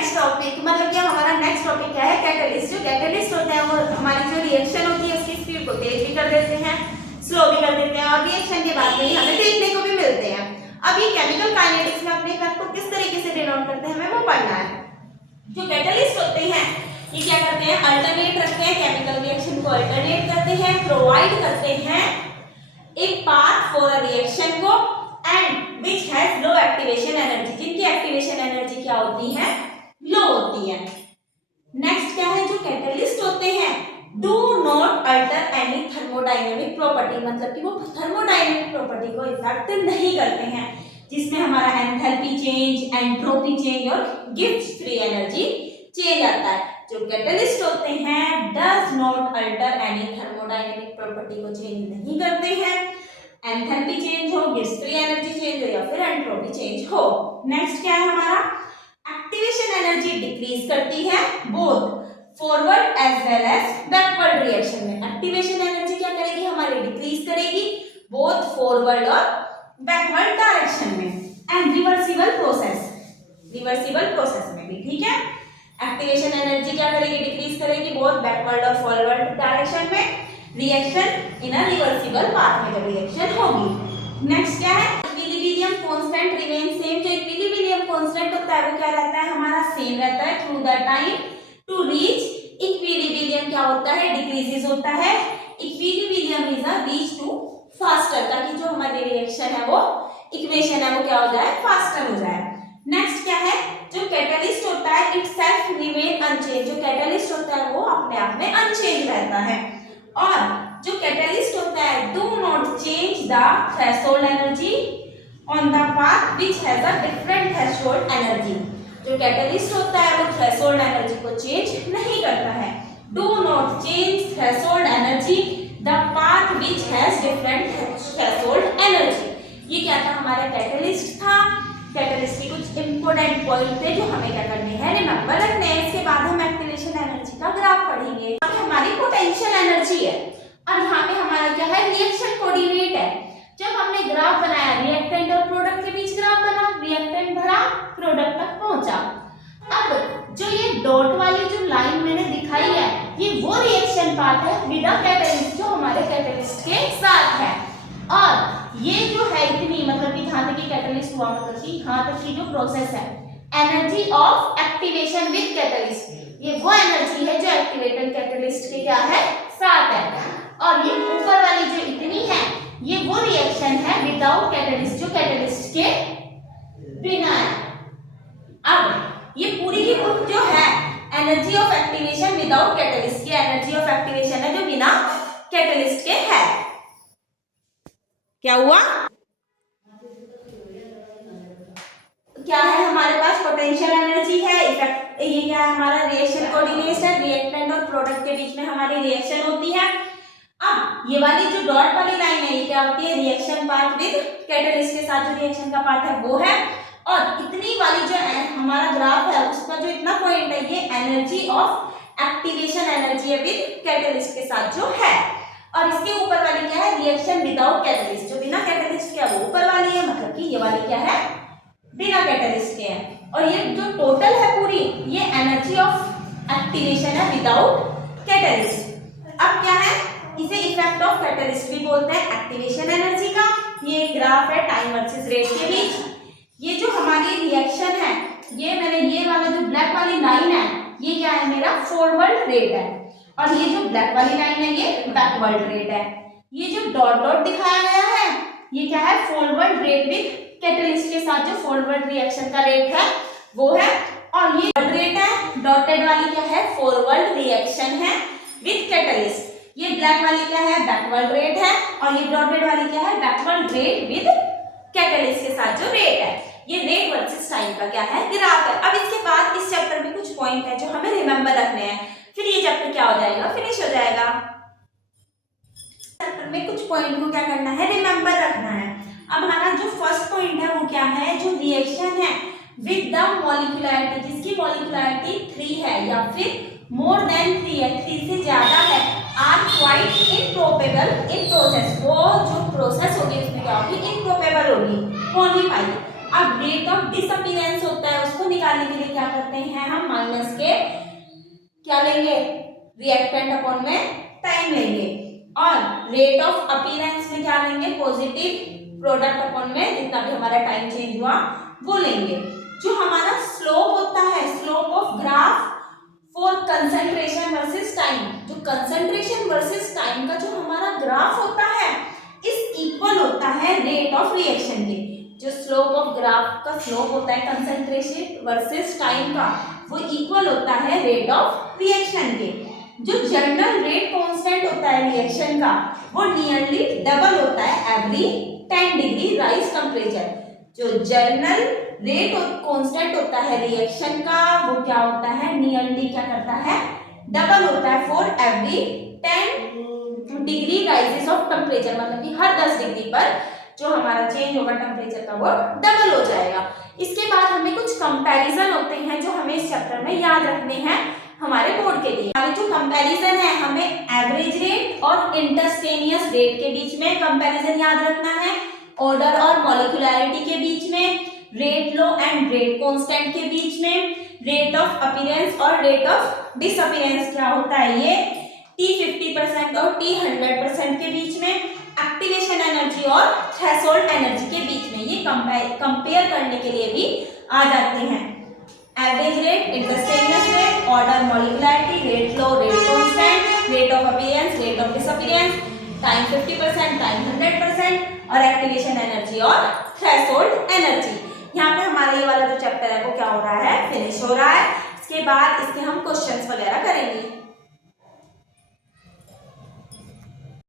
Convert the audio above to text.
Next topic, मतलब कि हमारा नेक्स्ट टॉपिक क्या है, कैटलिस्ट। जो कैटलिस्ट होते हैं वो हमारी जो रिएक्शन होती है उसकी स्पीड को तेज भी कर देते हैं, स्लो भी कर देते हैं, और रिएक्शन के बाद में ही हमें देखने को भी मिलते हैं। अब ये केमिकल काइनेटिक्स में अपने इफेक्ट को किस तरीके से डिनोट करते हैं हमें वो पढ़ना है। जो कैटलिस्ट होते हैं ये क्या करते हैं, अल्टरनेट रखते हैं, केमिकल रिएक्शन को अल्टरनेट करते हैं, प्रोवाइड करते हैं एक पाथ फॉर अ रिएक्शन को and which has low activation energy, जिनकी एक्टिवेशन एनर्जी क्या होती है, लो होती है। नेक्स्ट क्या है, जो कैटलिस्ट होते हैं do not alter any thermodynamic property, मतलब कि वो थर्मोडायनेमिक प्रॉपर्टी को इफेक्ट नहीं करते हैं, जिसमें हमारा एंथैल्पी चेंज, एंट्रोपी चेंज और गिब्स फ्री एनर्जी चेंज आता है। जो कैटलिस्ट होते हैं does not alter any thermodynamic property को चेंज नहीं करते हैं, एंथैल्पी चेंज हो, गिब्स फ्री एनर्जी चेंज हो या फिर एंट्रोपी चेंज हो। नेक्स्ट क्या है हमारा, एक्टिवेशन एनर्जी डिक्रीज करती है both forward as well as backward reaction में। एक्टिवेशन एनर्जी क्या करेगी हमारी, डिक्रीज करेगी बोथ फॉरवर्ड और बैकवर्ड डायरेक्शन में एंड रिवर्सिबल प्रोसेस में भी, ठीक है। एक्टिवेशन एनर्जी क्या करेगी, डिक्रीज करेगी बोथ बैकवर्ड और फॉरवर्ड डायरेक्शन में, reaction in a reversible path में जब रिएक्शन होगी। नेक्स्ट क्या है, इक्विलिब्रियम कांस्टेंट रिमेन सेम। जो इक्विलिब्रियम कांस्टेंट होता है वो क्या रहता है हमारा, सेम रहता है through the time. To reach equilibrium क्या होता है, डिक्रीजेस होता है। Equilibrium is a reach to faster, ताकि जो हमारी रिएक्शन है वो इक्वेशन है वो क्या हो जाए, फास्टर हो जाए। नेक्स्ट क्या है, जो कैटलिस्ट होता है इट सेल्फ रिमेन अनचेंज। जो कैटलिस्ट होता है वो अपने आप में अनचेंज रहता है। और जो कैटलिस्ट होता है do not change the threshold energy on the path which has a different threshold energy. जो कैटलिस्ट होता है वो थ्रेशोल्ड एनर्जी को चेंज नहीं करता है। Do not change threshold energy the path which has different threshold energy. ये क्या था हमारा कैटलिस्ट था। कैटलिस्ट के कुछ इंपोर्टेंट पॉइंट थे जो हमें क्या करने हैं, रिमेंबर रखने हैं। इसके बाद हम एक्टिवेशन एनर्जी का ग्राफ पढ़ेंगे। हमारी पोटेंशियल एनर्जी है और यहाँ पे हमारा क्या है, रिएक्शन कोऑर्डिनेट है। जब हमने ग्राफ बनाया रिएक्टेंट और प्रोडक्ट के बीच ग्राफ बना, रिएक्टेंट बढ़ा प्रोडक्ट तक पहुंचा। अब जो ये डॉट वाली जो लाइन मैंने दिखाई है ये वो रिएक्शन पाथ है विद अ कैटलिस्ट, जो हमारे कैटलिस्ट के साथ है। और ये जो है इतनी, मतलब कि जहां तक कैटलिस्ट हुआ, मतलब कि यहाँ तक की जो प्रोसेस है, energy of activation with catalyst, ये वो एनर्जी है जो एक्टिवेटेड कैटलिस्ट के क्या है, साथ है। और ये ऊपर वाली जो इतनी है ये वो रिएक्शन है विदाउट कैटलिस्ट, जो कैटलिस्ट के बिना है। अब ये पूरी की पूरी जो है energy of activation without catalyst की एनर्जी ऑफ एक्टिवेशन है जो बिना कैटलिस्ट के है। क्या हुआ, क्या है हमारे पास, पोटेंशियल एनर्जी है, इफेक्ट, ये क्या है हमारा रिएक्शन कोऑर्डिनेट है, रिएक्टेंट और प्रोडक्ट के बीच में हमारी रिएक्शन होती है। अब ये वाली जो डॉट वाली लाइन है ये क्या होती है, रिएक्शन पाथ विद कैटलिस्ट के साथ जो रिएक्शन का पाथ है वो है। और इतनी वाली जो हमारा ग्राफ है उसका जो इतना पॉइंट है ये एनर्जी ऑफ एक्टिवेशन एनर्जी है विद कैटलिस्ट के साथ जो है। और इसके ऊपर वाली क्या है, रिएक्शन विदाउट कैटलिस्ट, जो बिना कैटलिस्ट के है वो ऊपर वाली है, मतलब कि ये वाली क्या है, बिना कैटलिस्ट के है। और ये जो टोटल है पूरी ये एनर्जी ऑफ एक्टिवेशन है विदाउट कैटलिस्ट। अब क्या है, इसे इफेक्ट ऑफ कैटलिस्ट भी बोलते हैं, एक्टिवेशन एनर्जी का। ये ग्राफ है टाइम वर्सेस रेट के बीच। ये जो हमारी रिएक्शन है ये मैंने, ये वाला जो ब्लैक वाली लाइन है ये क्या है मेरा, फॉरवर्ड रेट है, और ये जो ब्लैक वाली लाइन है ये बैकवर्ड रेट है। ये जो डॉट डॉट दिखाया गया है ये क्या है, फॉरवर्ड रेट विद कैटलिस्ट के साथ जो फॉरवर्ड रिएक्शन का रेट है वो है। और ये रेट है, डॉटेड वाली क्या है, फॉरवर्ड रिएक्शन है विद कैटलिस्ट। ये ब्लैक वाली क्या है, बैकवर्ड रेट है, और ये डॉटेड वाली क्या है, बैकवर्ड रेट विद कैटलिस्ट के साथ जो रेट है। ये रेट वर्सेस टाइम का क्या है, ग्राफ है। अब इसके बाद इस चैप्टर में कुछ पॉइंट है जो हमें रिमेंबर रखने हैं, फिर ये चैप्टर क्या हो जाएगा, फिनिश हो जाएगा। चैप्टर में कुछ पॉइंट को क्या करना है, रिमेंबर रखना है। अब हमारा जो फर्स्ट पॉइंट है वो क्या है, जो रिएक्शन है विद द मॉलिक्यूलरिटी, जिसकी मॉलिक्यूलरिटी 3 है या फिर मोर देन 3 है, 3 से ज्यादा है, are quite improbable in process. वो जो प्रोसेस होगी उसमें क्या होगी, इम्प्रोबेबल होगी, हो नहीं पाएगी। अब रेट ऑफ डिसअपीयरेंस होता है, उसको निकालने के लिए क्या करते हैं हम, माइनस के क्या लेंगे, रिएक्टेंट अपॉन में टाइम लेंगे, और रेट ऑफ अपीयरेंस में क्या लेंगे, पॉजिटिव प्रोडक्ट अपॉन में जितना भी हमारा टाइम चेंज हुआ वो लेंगे। जो हमारा स्लोप होता है, slope of graph for concentration versus time, जो कंसंट्रेशन वर्सेस टाइम का जो हमारा ग्राफ होता है इस इक्वल होता है रेट ऑफ रिएक्शन के। जो स्लोप ऑफ ग्राफ का स्लोप होता है कंसंट्रेशन वर्सेस टाइम का, वो इक्वल होता है रेट ऑफ रिएक्शन के। जो जनरल रेट कांस्टेंट होता है रिएक्शन का, वो नियरली डबल होता है एवरी 10 डिग्री राइज टेम्परेचर। जो जनरल रेट कांस्टेंट होता है रिएक्शन का, वो क्या होता है, नियरली क्या करता है, डबल होता है for every 10 degree rises of temperature, मतलब कि हर 10 डिग्री पर जो हमारा चेंज होगा टेम्परेचर का वो डबल हो जाएगा। इसके बाद हमें कुछ कंपैरिजन होते हैं जो हमें इस चैप्टर में याद रखने हैं हमारे बोर्ड के लिए। हमारे जो कंपैरिजन है, हमें एवरेज रेट और इंस्टेंटेनियस रेट के बीच में कंपैरिजन याद रखना है, ऑर्डर और मॉलिक्यूलरिटी के बीच में, rate law and rate constant के बीच में, रेट ऑफ अपीयरेंस और रेट ऑफ डिसअपीयरेंस क्या होता है ये T 50% और T 100% के बीच में, एक्टिवेशन एनर्जी और थ्रेशोल्ड एनर्जी के बीच में, ये कंपेयर करने के लिए भी आ जाते हैं। Average rate, instantaneous rate, order molecularity, rate law, rate constant, rate of appearance, rate of disappearance, time 50%, time 100% और एक्टिवेशन एनर्जी और थ्रेशोल्ड एनर्जी। यहाँ पे हमारा ये वाला जो चैप्टर है वो क्या हो रहा है, फिनिश हो रहा है। इसके बाद इसके हम क्वेश्चंस वगैरह करेंगे।